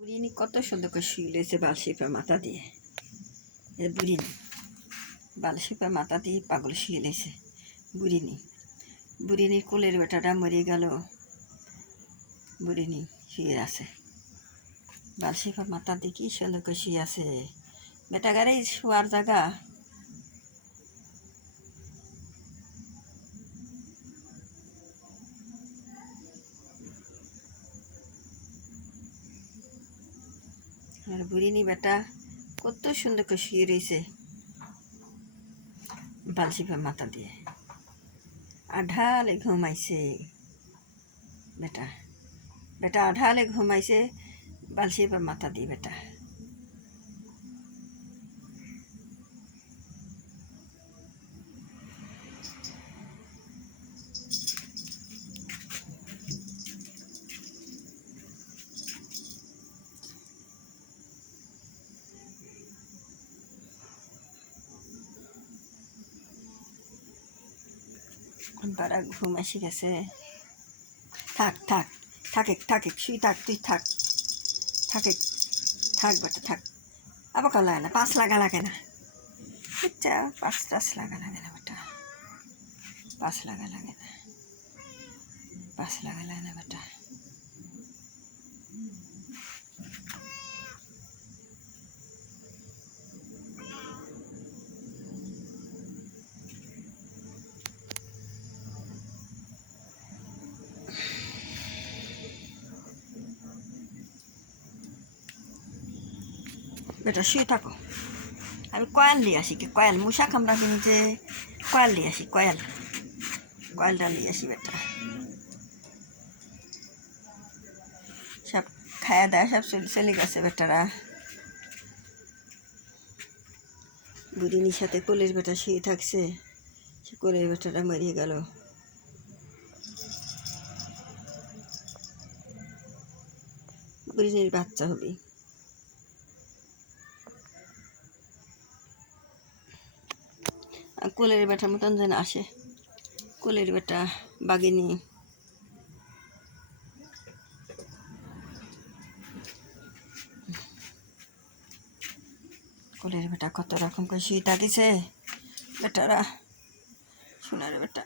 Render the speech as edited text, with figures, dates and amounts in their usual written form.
বুড়িনি কত সুন্দর করে শুয়ে রয়েছে বালশিপের মাথা দিয়ে। বুড়িনি বালশিপের মাথা দিয়ে পাগল শুয়ে রয়েছে। বুড়িনির কোলের বেটাটা মরে গেল। বুড়িনি শুয়ে আছে বালশিপের মাথা দিয়ে, কি সুন্দর করে শুয়ে আছে। বেটাগারে শোয়ার জায়গা। আর বুড়িনি বেটা কত সুন্দর করে শুয়ে রয়েছে বালশিপের মাথা দিয়ে, আঢালে ঘুমাইছে। বেটা আঢালে ঘুমাইছে বালশিপের মাথা দিয়ে। বেটা বারা ঘুম এসে গেছে। থাক থাক থাকে শুই থাক, তুই থাক বেটা থাক। আবার কাউ লাগে না, পাঁচ লাগা লাগে না। আচ্ছা পাঁচ লাগা লাগে না বেটা, পাঁচ লাগা লাগে না বেটা। বেটা শুয়ে থাকো, আমি কয়েল নিয়ে আসি। কি কয়েল মশা কামড়াকে নিচে কয়েল নিয়ে আসি, কয়েলটা নিয়ে আসি। বেটা সব খায়া দায়া সব চলে গেছে বেটারা। বুড়িনির সাথে কোলের বেটা শুয়ে থাকছে, সে কোলের বেটাটা মরিয়ে গেল। বুড়িনির বাচ্চা হবে। কোলের বেটার মতন যেন আসে, কোলের বেটা বাগিনী। কোলের বেটা কত রকম করে শুয়ে থাকিছে বেটারা, সোনার বেটা।